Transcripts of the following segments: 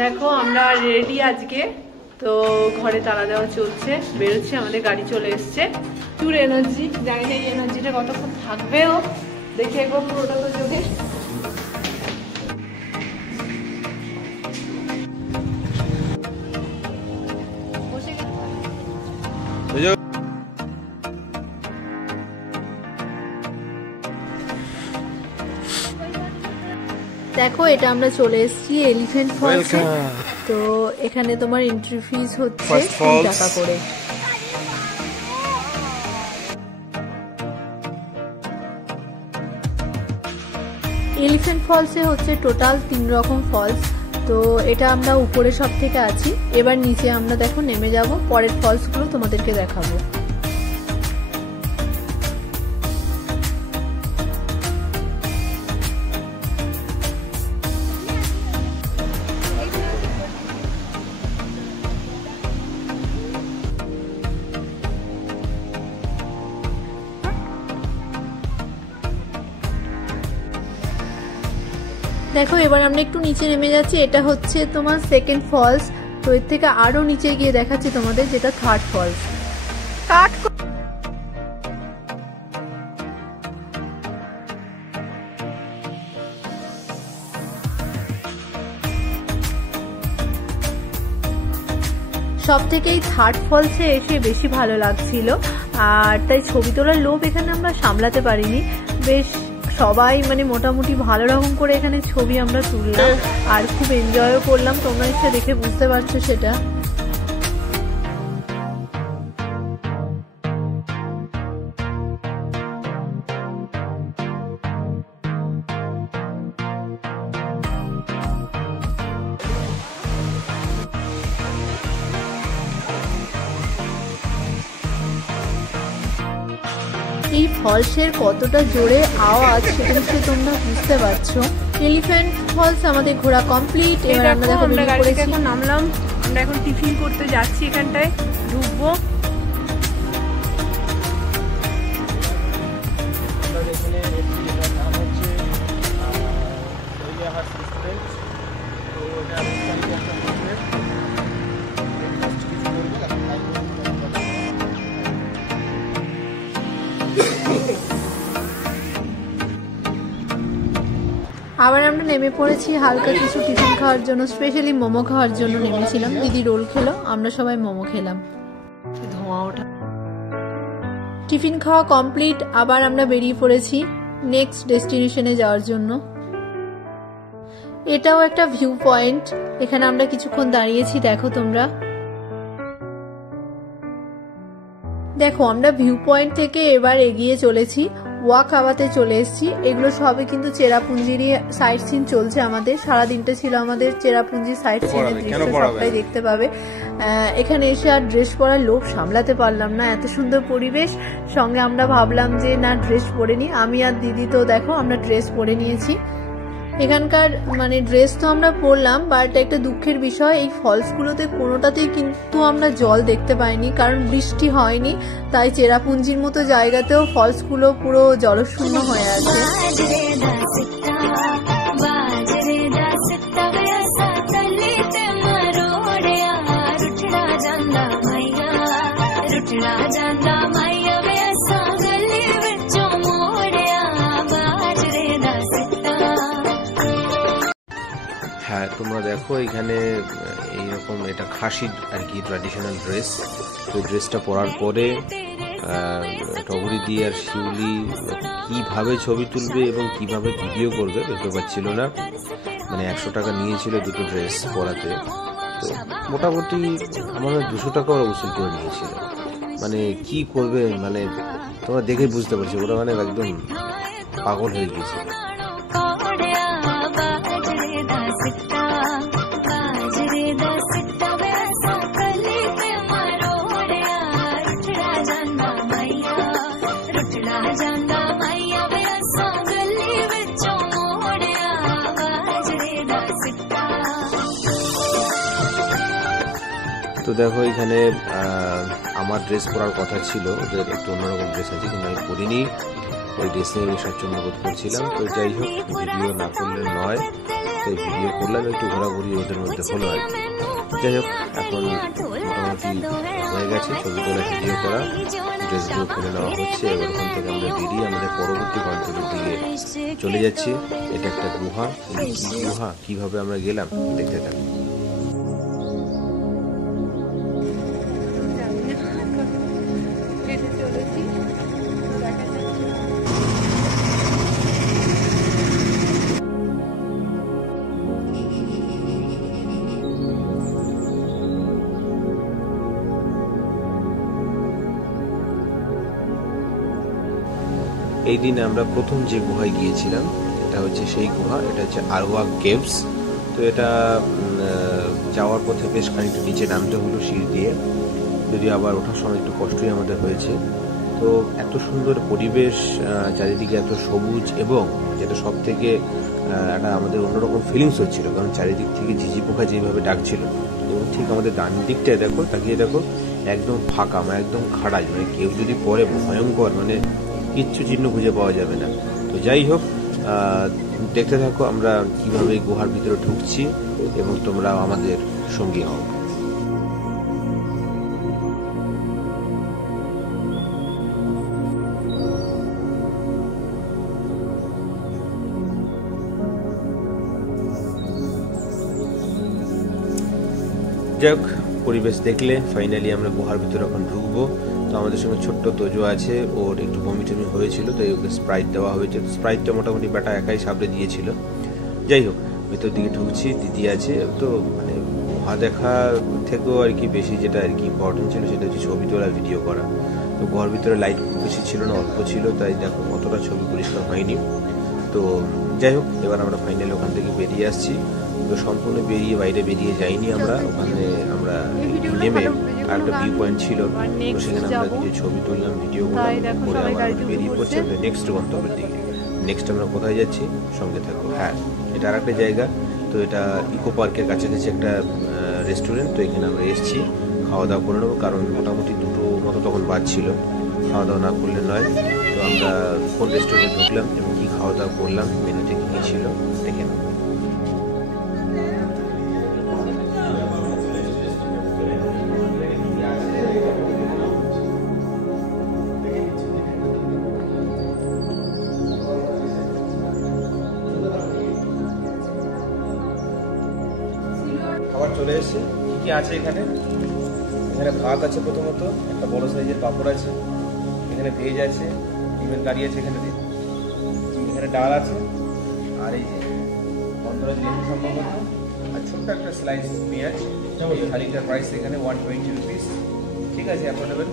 দেখো আমরা রেডি আজকে, তো ঘরে তালা দেওয়া চলছে, বেরোচ্ছে, আমাদের গাড়ি চলে এসছে। ট্যুর এনার্জি, জানি না এই এনার্জিটা কতক্ষণ থাকবেও, দেখে একবার পুরোটা তো চোখে। দেখো এটা আমরা চলে এসেছি এলিফ্যান্ট ফলসে। তো এখানে তোমার এন্ট্রি ফিস হচ্ছে 3 টাকা করে। এলিফ্যান্ট ফলসে হচ্ছে টোটাল 3 রকম ফলস। তো এটা আমরা উপরে সব থেকে আছি, এবার নিচে আমরা দেখো নেমে যাব, পরের ফলসগুলো তোমাদেরকে দেখাবো। দেখো এবার আমরা একটু নিচে নেমে যাচ্ছি, এটা হচ্ছে তোমার সেকেন্ড ফলস। তো এর থেকে আরো নিচে গিয়ে দেখাচ্ছি তোমাদের, যেটা থার্ড ফলস। সব থেকেই থার্ড ফলসে এসে বেশি ভালো লাগছিল, আর তাই ছবি তোলার লোভ এখানে আমরা সামলাতে পারিনি। বেশ সবাই মানে মোটামুটি ভালো রকম করে এখানে ছবি আমরা তুললাম, আর খুব এনজয়ও করলাম, তোমরা নিশ্চয় দেখে বুঝতে পারছো সেটা। এই ফলসের কতটা জোরে আওয়াজ সেটা নিশ্চয়ই তোমরা বুঝতে পারছো। এলিফ্যান্ট ফলস আমাদের ঘোরা কমপ্লিট। এবার আমরা দেখো গাড়ি থেকে এখন নামলাম, আমরা এখন টিফিন করতে যাচ্ছি, এখানটায় ঢুকবো। আবার আমরা নেমে পড়েছি হালকা কিছু টিফিন খাওয়ার জন্য, স্পেশালি মোমো খাওয়ার জন্য নেমেছিলাম। দিদি রোল খেলো, আমরা সবাই মোমো খেলাম। ধোঁয়া ওঠা টিফিন খাওয়া কমপ্লিট, আবার আমরা বেরিয়ে পড়েছি নেক্সট ডেস্টিনেশনে যাওয়ার জন্য। এটাও একটা ভিউ পয়েন্ট, এখানে আমরা কিছুক্ষণ দাঁড়িয়েছি। দেখো তোমরা, দেখো আমরা ভিউ পয়েন্ট থেকে এবার এগিয়ে চলেছি, ওয়াক আওয়াতে চলে এসেছি। এগুলো সবই কিন্তু চেরাপুঞ্জিরই সাইট সিন চলছে আমাদের, সারাদিনটা ছিল আমাদের চেরাপুঞ্জি সাইট সিনের দৃশ্য, সবটাই দেখতে পাবে। এখানে এসে আর ড্রেস পরার লোভ সামলাতে পারলাম না, এত সুন্দর পরিবেশ। সঙ্গে আমরা ভাবলাম যে না ড্রেস পরে নি, আমি আর দিদি তো দেখো আমরা ড্রেস পরে নিয়েছি। এখানকার মানে ড্রেস তো আমরা পরলাম, বাট একটা দুঃখের বিষয় এই ফলসগুলোতে কোনোটাতেই কিন্তু আমরা জল দেখতে পাইনি, কারণ বৃষ্টি হয়নি। তাই চেরাপুঞ্জির মতো জায়গাতেও ফলসগুলো পুরো জলশূন্য হয়ে আছে। হ্যাঁ তোমরা দেখো এখানে এইরকম, এটা খাসি আর কি ট্র্যাডিশনাল ড্রেস। তো ড্রেসটা পরার পরে টগরি দিয়ে আর শিউলি কিভাবে ছবি তুলবে এবং কিভাবে ভিডিও করবে ভেবে পাচ্ছিল না। মানে 100 টাকা নিয়েছিল দুটো ড্রেস পরাতে, তো মোটামুটি আমার 200 টাকা ওরা উসুল করে নিয়েছিল। মানে কি করবে, মানে তোমরা দেখেই বুঝতে পারছো ওরা মানে একদম পাগল হয়ে গিয়েছে। তো দেখো এখানে আমার ড্রেস পরার কথা ছিল, ওদের একটু অন্যরকম ড্রেস আছে কিন্তু আমি পরিনি। এই ড্রেসে আমি স্বাচ্ছন্দ্য বোধ করছিলাম। তো যাই হোক, ভিডিও না করলে নয়, তাই ভিডিও করলাম, একটু ঘোরাঘুরি ওদের মধ্যে হলো আর কি। যাই হোক, এখন মোটামুটি হয়ে গেছে ছবি তোলা, ভিডিও করা, ড্রেসগুলো খুলে নেওয়া হচ্ছে। এবার ওখান থেকে আমরা বেরিয়ে আমাদের পরবর্তী গন্তব্যের দিকে চলে যাচ্ছি। এটা একটা গুহা, এই গুহা কিভাবে আমরা গেলাম দেখতে থাকি। এই দিনে আমরা প্রথম যে গুহায় গিয়েছিলাম এটা হচ্ছে সেই গুহা, এটা হচ্ছে আরওয়াক কেভস। তো এটা যাওয়ার পথে বেশ খানিকটা নিচে নামতে হলো সিঁড়ি দিয়ে, যদিও আবার ওঠার সময় একটু কষ্টই আমাদের হয়েছে। তো এত সুন্দর পরিবেশ, চারিদিকে এত সবুজ, এবং যেটা সব থেকে একটা আমাদের অন্যরকম ফিলিংস হচ্ছিল, কারণ চারিদিক থেকে ঝিঝি পোকা যেভাবে ডাকছিল, এবং ঠিক আমাদের ডান দিকটায় দেখো, তাকিয়ে দেখো, একদম ফাঁকা, মানে একদম খাড়াই, মানে কেউ যদি পরে ভয়ঙ্কর, মানে কিচ্ছু চিহ্ন খুঁজে পাওয়া যাবে না। তো যাই হোক, দেখতে থাকো আমরা কিভাবে গুহার ভিতরে ঢুকছি, এবং তোমরা আমাদের সঙ্গী হও। যাই হোক, পরিবেশ দেখলে ফাইনালি আমরা গুহার ভিতরে এখন ঢুকবো। তো আমাদের সঙ্গে ছোট্ট তোজো আছে, ওর একটু বমি টমি হয়েছিল, তাই ওকে স্প্রাইট দেওয়া হয়েছে। স্প্রাইটটা মোটামুটি বেটা একাই সাবড়ে দিয়েছিল। যাই হোক, ভিতর দিকে ঢুকছি, দিদি আছে। তো মানে গুহা দেখা থেকেও আর কি বেশি যেটা আর কি ইম্পর্টেন্ট ছিল সেটা হচ্ছে ছবি তোলা, ভিডিও করা। তো গুহার ভিতরে লাইট খুব বেশি ছিল না, অল্প ছিল, তাই দেখো অতটা ছবি পরিষ্কার হয়নি। তো যাই হোক, এবার আমরা ফাইনালি ওখান থেকে বেরিয়ে আসছি। তো সম্পূর্ণ বাইরে বেরিয়ে যাইনি আমরা, ওখানে আমরা নেমে আর একটা ভিউ পয়েন্ট ছিল, তো সেখানে আমরা কিছু ছবি তুললাম, ভিডিও করলাম, করে আবার বেরিয়ে পড়ছি আমরা নেক্সট গন্তব্যের দিকে। নেক্সট আমরা কোথায় যাচ্ছি, সঙ্গে থাকবো। হ্যাঁ, এটা আর একটা জায়গা, তো এটা ইকো পার্কের কাছাকাছি একটা রেস্টুরেন্ট। তো এখানে আমরা এসেছি, খাওয়া দাওয়া করে নেবো, কারণ মোটামুটি 2টো মতো তখন বাজছিল, খাওয়া দাওয়া না করলে নয়। তো আমরা কোন রেস্টুরেন্টে ঢুকলাম এবং কি খাওয়া দাওয়া করলাম, মেনুতে কী কী ছিল দেখে নেব। খাবার চলে এসেছে। কি কি আছে এখানে? এখানে ভাত আছে, প্রথমত একটা বড় সাইজের পাঁপড় আছে, এখানে ভেজ আছে, ডিমের কারি আছে, এখানে ডাল আছে, আর এই যে গন্ধরাজ লেবু সম্ভবত, আর ছোট্ট একটা স্লাইস পেঁয়াজ। এই থালিটার প্রাইস এখানে 120 রুপিস। ঠিক আছে, অ্যাফোর্ডেবল।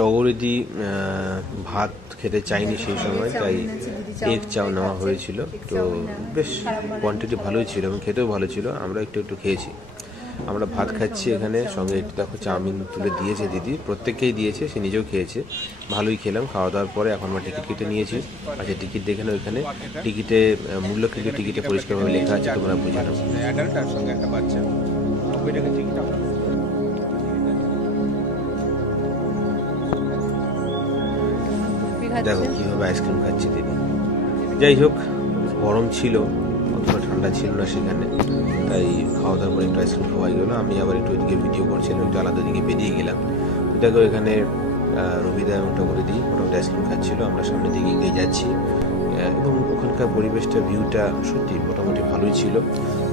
টগরিদি ভাত খেতে চাইনি সেই সময়, তাই এগ চাও নেওয়া হয়েছিল। তো বেশ কোয়ান্টিটি ভালোই ছিল এবং খেতেও ভালো ছিল, আমরা একটু একটু খেয়েছি। আমরা ভাত খাচ্ছি এখানে, সঙ্গে একটু দেখো চাউমিন তুলে দিয়েছে দিদি, প্রত্যেককেই দিয়েছে, সে নিজেও খেয়েছে, ভালোই খেলাম। খাওয়া দাওয়ার পরে এখন আমরা টিকিট কেটে নিয়েছি। আচ্ছা, টিকিট দেখে নাও, এখানে টিকিটে মূল্য কিন্তু টিকিটে পরিষ্কারভাবে লেখা আছে, তোমরা বুঝে নাও। অ্যাডাল্ট আর সঙ্গে একটা বাচ্চা, 90 টাকা টিকিট। দেখো কিভাবে আইসক্রিম খাচ্ছে দিদি। যাই হোক, গরম ছিল, অতটা ঠান্ডা ছিল না সেখানে, তাই খাওয়া দাওয়ার পরে একটু আইসক্রিম খাওয়া গেলো। আমি আবার একটু ওইদিকে ভিডিও করছিলাম, একটু আলাদা দিকে বেরিয়ে গেলাম। দেখো এখানে রবিদা এবং টগরিদি মোটামুটি আইসক্রিম খাচ্ছিল, আমরা সামনের দিকে এগিয়ে যাচ্ছি। এবং ওখানকার পরিবেশটা, ভিউটা সত্যি মোটামুটি ভালোই ছিল,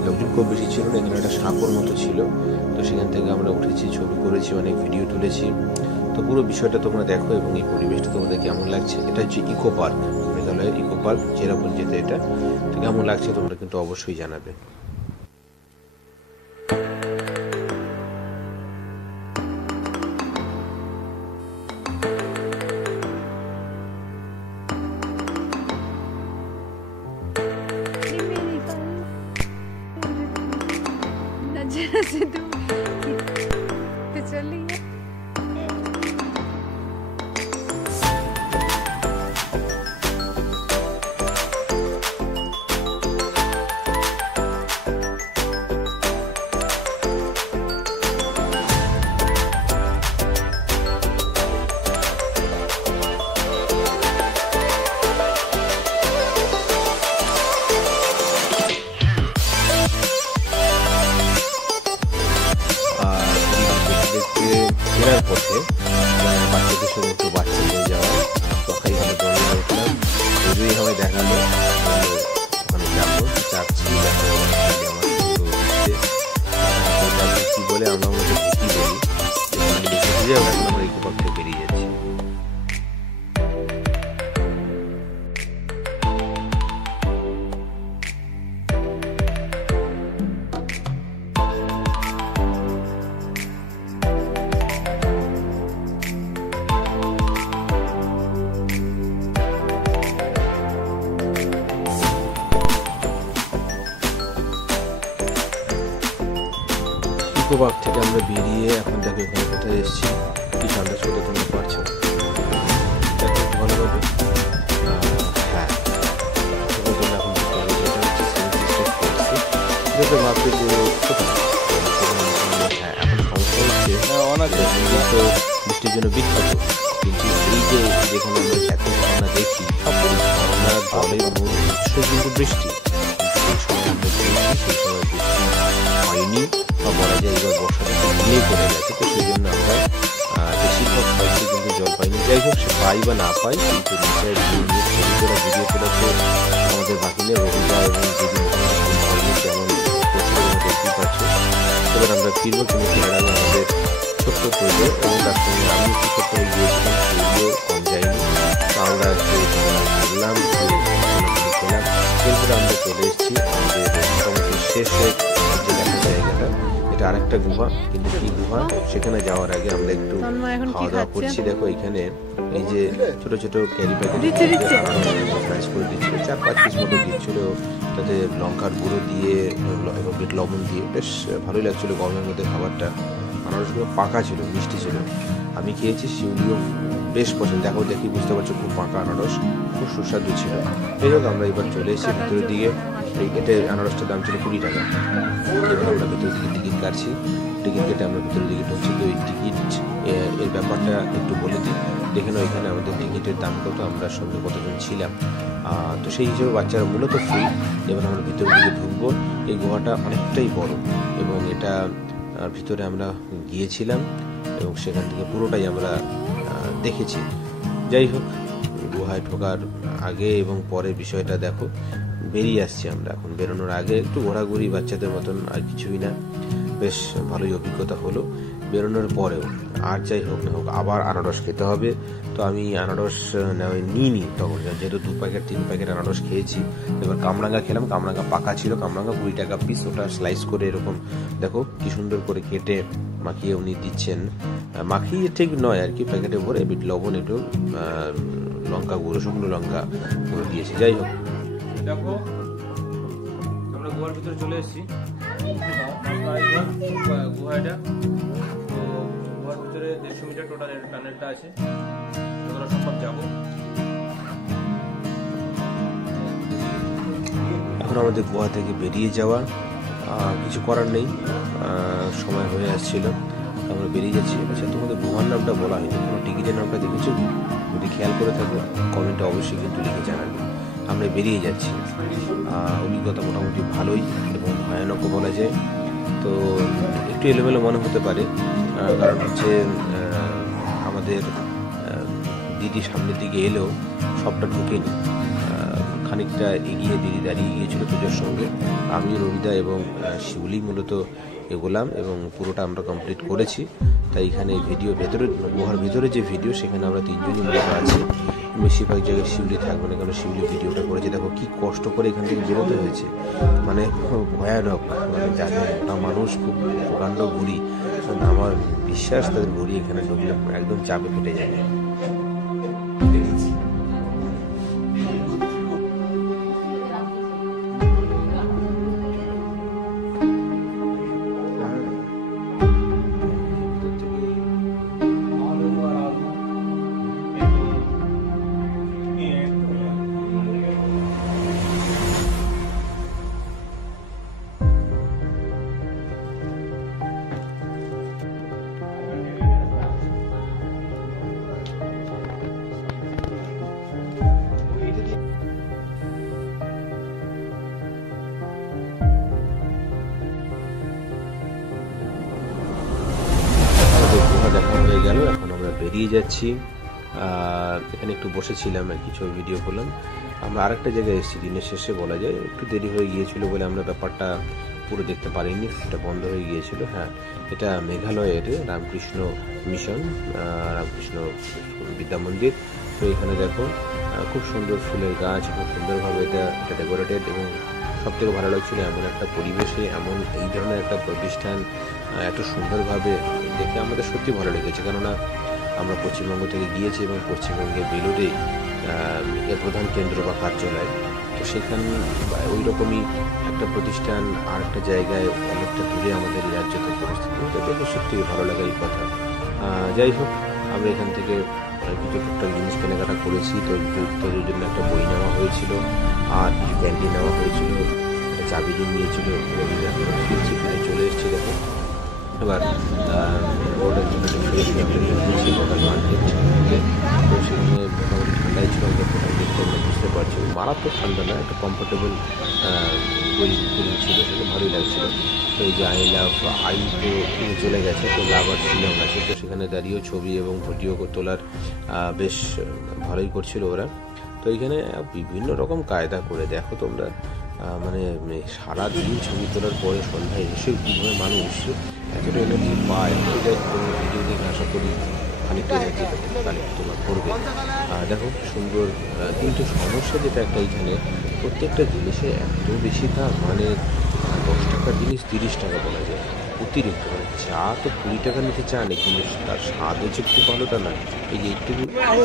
লোকজন খুব বেশি ছিল না। এখানে একটা সাঁকোর মতো ছিল, তো সেখান থেকে আমরা উঠেছি, ছবি করেছি, অনেক ভিডিও তুলেছি। তো পুরো বিষয়টা তোমরা দেখো এবং এই পরিবেশটা তোমাদের কেমন লাগছে। এটা হচ্ছে ইকো পার্ক, মেঘালয়ের ইকো পার্ক, চেরাপুঞ্জিতে। এটা তো কেমন লাগছে তোমরা কিন্তু অবশ্যই জানাবে। এবং একটু বাচ্চা হয়ে যাওয়া তখন এখানে দোলনা উঠলাম। ওই আমায় দেখালো ওখানে যাবো, যাচ্ছি দেখো আমার কি বলে আমরা আমাদের কি বলি এখন আমরা ইকো পার্ক থেকে বেরিয়ে যাচ্ছি। ইকো পার্ক থেকে আমরা বেরিয়ে এখন দেখো এখানে কোথায় এসেছি, কি সন্দেশ করতে তোমরা পারছো দেখো ভালোভাবে। হ্যাঁ তোমরা এখন এটা হচ্ছে ভাববে যে হ্যাঁ এখন সমস্যা হচ্ছে তো বৃষ্টির জন্য বিখ্যাত, কিন্তু এই যে যেখানে আমরা এত ঝর্ণা দেখি ঝর্ণার জলের মূল উৎস কিন্তু বৃষ্টি, সেই সময় আমরা দেখি সেই সময় বৃষ্টি হয়নি বা বলা যায় এবার বর্ষাটা মিলে পড়ে গেছে, তো সেই জন্য আমরা বেশিরভাগ ফলসে কিন্তু জল পাইনি। যাই হোক সে পাই বা না পাই কিন্তু নিচে নিয়ে ছবি তোলা ভিডিও তোলা তো আমাদের বাকি নেই, রবিদা এবং যদি হয়নি তেমন দেখতেই পাচ্ছ। এবার আমরা ফিরবো, কিন্তু ফেরার আগে আমাদের ছোট্ট করবো এবং তার সঙ্গে আমি একটু ছোট্ট হয়ে গিয়েছিলাম, সেগুলো কম যায়নি, তো আমরা একটু ঘুরলাম খেলাম। এরপরে আমরা চলে এসেছি আমাদের মোটামুটি শেষের যে দেখা জায়গাটা, এটা আরেকটা গুহা, কিন্তু কি গুহা সেখানে যাওয়ার আগে আমরা একটু খাওয়া দাওয়া করছি। দেখো এখানে এই যে ছোট ছোট ক্যারি প্যাকেট ফ্রাইস করে দিচ্ছিল, 4-5 পিস মতো দিচ্ছিল, তাতে লঙ্কার গুঁড়ো দিয়ে এবং বিট লবণ দিয়ে বেশ ভালোই লাগছিল গরমের মধ্যে খাবারটা। আনারসগুলো পাকা ছিল, মিষ্টি ছিল, আমি খেয়েছি, শিউলিও বেশ পছন্দ, দেখো দেখি বুঝতে পারছো খুব পাকা আনারস, খুব সুস্বাদু ছিল। এই হোক আমরা এবার চলে এসেছি ভিতরের দিকে, এই কেটে আনারসটার দাম ছিল 20 টাকা। এবার আমরা ভিতরের দিকে টিকিট কাটছি, টিকিট কেটে আমরা ভিতরের দিকে ঢুকছি। তো এই টিকিট এর ব্যাপারটা একটু বলে দিই, দেখে নাও এখানে আমাদের টিকিটের দাম কত, আমরা সঙ্গে কতজন ছিলাম, তো সেই হিসেবে বাচ্চারা মূলত ফ্রি। এবার আমরা ভিতরের দিকে ঢুকবো। এই গুহাটা অনেকটাই বড় এবং এটা ভিতরে আমরা গিয়েছিলাম এবং সেখান থেকে পুরোটাই আমরা দেখেছি। যাই হোক গুহায় ঢোকার আগে এবং পরে বিষয়টা দেখো, বেরিয়ে আসছি আমরা এখন, বেরোনোর আগে একটু ঘোরাঘুরি বাচ্চাদের মতন, আর কিছুই না, বেশ ভালোই অভিজ্ঞতা হলো। বেরোনোর পরেও আর যাই হোক না হোক আবার আনারস খেতে হবে, তো আমি আনারস নিইনি তখন, যেহেতু 2 প্যাকেট 3 প্যাকেট আনারস খেয়েছি। এবার কামরাঙ্গা খেলাম, কামরাঙ্গা পাকা ছিল, কামরাঙ্গা 20 টাকা পিস, ওটা স্লাইস করে এরকম দেখো কি সুন্দর করে কেটে মাখিয়ে উনি দিচ্ছেন, মাখিয়ে ঠিক নয় আর কি, প্যাকেটে ভরে বিট লবণ একটু লঙ্কা গুঁড়ো, শুকনো লঙ্কা গুঁড়ো দিয়েছি। যাই হোক দেখো আমরা গুহার ভিতরে চলে এসেছি, গুহাটা তো গুহার ভিতরে 150 মিটার টোটাল টানেলটা আছে, যতটা সম্ভব যাবো। এখন আমাদের গুহা থেকে বেরিয়ে যাওয়া, কিছু করার নেই, সময় হয়ে আসছিল, আমরা বেরিয়ে যাচ্ছি। আচ্ছা তোমাদের গুহার নামটা বলা হয়নি, কোনো টিকিটের নামটা দেখেছো? যদি খেয়াল করে থাকো কমেন্টে অবশ্যই কিন্তু লিখে জানাবে। আমরা বেরিয়ে যাচ্ছি, অভিজ্ঞতা মোটামুটি ভালোই এবং ভয়ানকও বলা যায়। তো একটু এলোমেলো মনে হতে পারে, কারণ হচ্ছে আমাদের দিদি সামনের দিকে এলেও সবটা ঢুকেনি, খানিকটা এগিয়ে দিদি দাঁড়িয়ে গিয়েছিল পুজোর সঙ্গে, আমি রবিদা এবং শিউলি মূলত এগোলাম এবং পুরোটা আমরা কমপ্লিট করেছি। তাই এখানে ভিডিও ভেতরে গুহার ভেতরে যে ভিডিও সেখানে আমরা 3 জনই মূলত আছি, বেশিরভাগ জায়গায় শিউলি থাকবে না, কারণ শিউলি ভিডিওটা করেছে। দেখো কি কষ্ট করে এখান থেকে বেরোতে হয়েছে, মানে ভয়ানক, মানে যাদের মানুষ খুব প্রকাণ্ড বুড়ি, আমার বিশ্বাস তাদের বুড়ি এখানে ঢুকলে একদম চাপে ফেটে যাবে। দেখা হয়ে গেল, এখন আমরা বেরিয়ে যাচ্ছি। এখানে একটু বসেছিলাম আর কি, ছবি ভিডিও করলাম। আমরা আরেকটা জায়গায় এসেছি, দিনের শেষে বলা যায়, একটু দেরি হয়ে গিয়েছিল বলে আমরা ব্যাপারটা পুরো দেখতে পারিনি, এটা বন্ধ হয়ে গিয়েছিল। হ্যাঁ, এটা মেঘালয়ের রামকৃষ্ণ মিশন, রামকৃষ্ণ বিদ্যা মন্দির। তো এখানে দেখো খুব সুন্দর ফুলের গাছ, খুব সুন্দরভাবে এটা ডেকোরেটেড, এবং সবথেকে ভালো লাগছিল এমন একটা পরিবেশে এমন এই ধরনের একটা প্রতিষ্ঠান এত সুন্দরভাবে দেখে আমাদের সত্যি ভালো লেগেছে। কেননা আমরা পশ্চিমবঙ্গ থেকে গিয়েছি এবং পশ্চিমবঙ্গের বেলুড়ে এর প্রধান কেন্দ্র বা কার্যালয়, তো সেখানে ওই রকমই একটা প্রতিষ্ঠান আর একটা জায়গায় অনেকটা দূরে আমাদের এই রাজ্য থেকে অবস্থিত, এটা দেখে সত্যি ভালো লাগার কথা। যাই হোক, আমরা এখান থেকে কিছু টুকটাক জিনিস কেনাকাটা করেছি। তো তোদের জন্য একটা বই নেওয়া হয়েছিল, আর কিছু ক্যান্ডি নেওয়া হয়েছিল, একটা চাবি নিয়েছিল, ফিরছি, ফিরে চলে এসেছি। দেখো এবার ওটার জন্য মার্কেট, তো সেখানে মোটামুটি ঠান্ডাই ছিল, আমরা কোথায় দেখতে আমরা বুঝতে পারছি, মারাত্মক ঠান্ডা না, একটা কমফোর্টেবল ফিলিং ছিল, সেটা ভালোই লাগছিল। তো এই যে আই লাভ আই তো চলে গেছে, তো লাভার শিলং আছে, তো সেখানে দাঁড়িয়েও ছবি এবং ভিডিও তোলার বেশ ভালোই করছিল ওরা। তো এইখানে বিভিন্ন রকম কায়দা করে দেখো তোমরা, মানে সারাদিন ছবি তোলার পরে সন্ধ্যায় এসে কীভাবে মানুষ এতটা এনার্জি পায়, এটাই তোমার ভিডিও দেখে আশা করি খানিকটা এনার্জি কালেক্ট তোমার করবে। দেখো সুন্দর, কিন্তু সমস্যা যেটা একটা, এইখানে প্রত্যেকটা জিনিসে এত বেশি দাম, মানে 10 টাকার জিনিস 30 টাকা বলা যায়, অতিরিক্ত। মানে চা তো 20 টাকা নিতে চা নেই, কিন্তু তার স্বাদ হচ্ছে খুব ভালো, তা না। এই যে একটু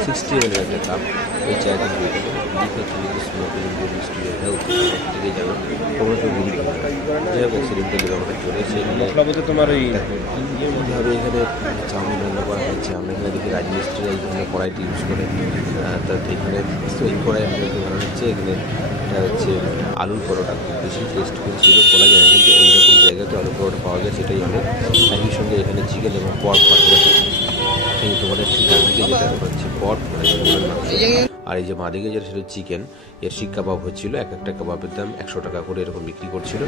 60 ml একটা কাপ, এই চাটা দিয়ে দেবে, লিখে তুমি স্মোকিং হেলথ থেকে যাবে, তোমরা তো গুলি করবে। যাই হোক, অ্যাক্সিডেন্টালি ব্যাপারটা চলে এসে তোমার ওই কীভাবে এখানে চাউমিন রান্না করা হচ্ছে। আমরা এখানে দেখি রাজমিস্ত্রিরা এইখানে কড়াইটি ইউজ করে, তা এখানে এই কড়াই আমাদেরকে ভালো হচ্ছে। এখানে এটা হচ্ছে আলুর পরোটা, খুব বেশি টেস্টফুল ছিল বলা যায় না, কিন্তু ওই রকম জায়গাতে আলুর পরোটা পাওয়া যায়, সেটাই অনেক। একই সঙ্গে এখানে চিকেন এবং পর্ক পাশাপাশি, এই তোমাদের ঠিক ডানদিকে যেটা হচ্ছে পর্ক, আর এই যে বাঁদিকে যেটা সেটা চিকেন, এর শিক কাবাব হচ্ছিল, এক একটা কাবাবের দাম 100 টাকা করে এরকম বিক্রি করছিল।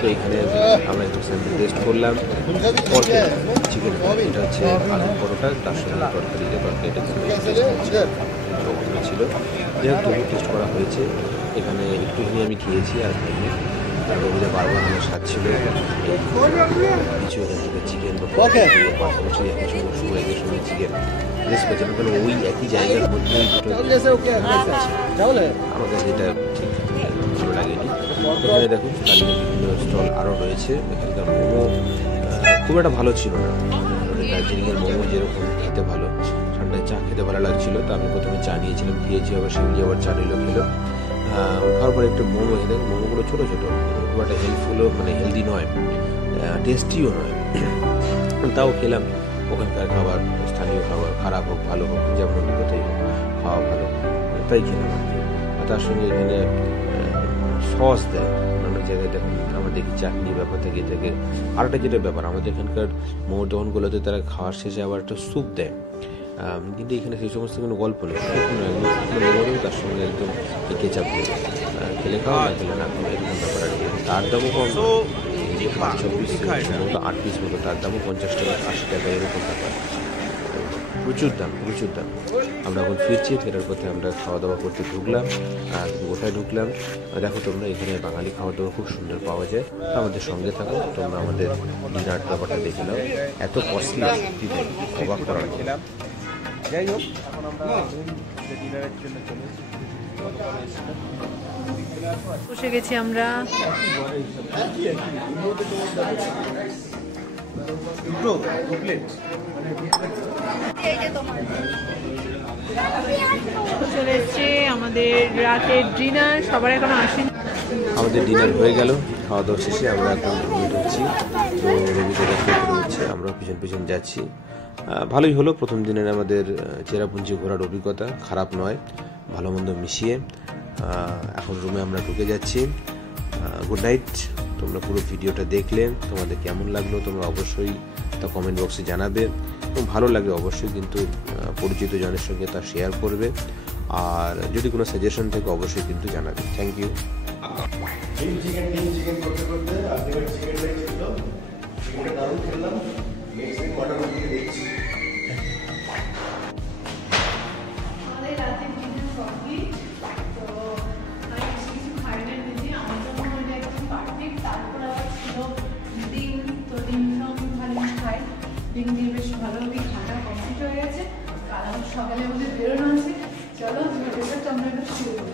তো এখানে আমরা একটু স্যাম্পল টেস্ট করলাম পর্কের চিকেন, এটা হচ্ছে আলুর পরোটা, তার সঙ্গে তরকারিটা ছিল। যাই হোক, তবু টেস্ট করা হয়েছে। এখানে একটুখানি আমি খেয়েছি আর খাইনি, রবিদা বারবার আমার স্বাদ ছিল কিছু এখান থেকে চিকেন পাশাপাশি একই সঙ্গে একই সঙ্গে চিকেন বেশ পেয়েছেন, কারণ ওই একই জায়গার মধ্যে আমার কাছে এটা ঠিক ভালো লাগেনি। এখানে দেখুন স্থানীয় বিভিন্ন স্টল আরও রয়েছে। এখানকার মোমো খুব একটা ভালো ছিল না, দার্জিলিংয়ের মোমো যেরকম খেতে ভালো, ঠান্ডায় চা খেতে ভালো লাগছিলো। তো আমি প্রথমে চা নিয়েছিলাম, খেয়েছি, আবার সেগুলি আবার চা নিল খেলো। খাওয়ার পরে একটু মোমো খেতে, মোমোগুলো ছোটো ছোটো, খুব একটা হেলথফুলও মানে হেলদি নয়, টেস্টিও নয়, তাও খেলাম। ওখানকার খাবার, স্থানীয় খাবার, খারাপ হোক ভালো হোক, যেমন কোথায় হোক খাওয়া ভালো, তাই খেলাম আর কি। আর তার সঙ্গে এখানে সস দেয় অন্যান্য জায়গায়, দেখুন আমরা দেখি চাটনি ব্যাপার থেকে থেকে। আরেকটা যেটা ব্যাপার, আমাদের এখানকার মোমোর দোকানগুলোতে তারা খাওয়ার শেষে আবার একটা স্যুপ দেয়, কিন্তু এখানে সেই সমস্ত কোনো গল্প নেই, শুকনো একদম শুকনো মোমো, তার সঙ্গে একদম কেচাপ দেবে, খেলে খাওয়া না খেলে না, এরকম ব্যাপার আর কি। তার দামও কম, যে 5-6 পিস মতো 8 পিস মতো, তার দামও 50 টাকা 80 টাকা এরকম ব্যাপার, প্রচুর দাম প্রচুর দাম। আমরা এখন ফিরছি, ফেরার পথে আমরা খাওয়া দাওয়া করতে ঢুকলাম, আর কোথায় ঢুকলাম দেখো তোমরা, এখানে বাঙালি খাওয়া দাওয়া খুব সুন্দর পাওয়া যায়। আমাদের সঙ্গে থাকো, তোমরা আমাদের ডিনার ব্যাপারটা দেখে নাও, এত কস্টলি সত্যি অবাক করার খেলাম। যাই হোক, এখন আমরা ডিনারের জন্য বসে গেছি আমরা। চলে এসছে আমাদের রাতের ডিনার, সবার এখনো আসেনি। আমাদের ডিনার হয়ে গেল, খাওয়া দাওয়া শেষে আমরা এখন রুমে ঢুকছি। তো রবিতে দেখা হচ্ছে, আমরা পিছন পিছন যাচ্ছি। ভালোই হলো প্রথম দিনের আমাদের চেরাপুঞ্জি ঘোরার অভিজ্ঞতা, খারাপ নয়, ভালো মন্দ মিশিয়ে। এখন রুমে আমরা ঢুকে যাচ্ছি। Good night. তোমরা পুরো ভিডিওটা দেখলে, তোমাদের কেমন লাগলো তোমরা অবশ্যই তা কমেন্ট বক্সে জানাবে, এবং ভালো লাগবে অবশ্যই কিন্তু পরিচিত জনের সঙ্গে তা শেয়ার করবে, আর যদি কোনো সাজেশন থাকে অবশ্যই কিন্তু জানাবে। Thank you. দিন দিয়ে বেশ ভালোভাবে খাওয়া কমপ্লিট হয়ে গেছে। কাল আমার সকালে আমাদের বেরোনো আছে। চলো ভিডিওটা তোমরা শুরু করো।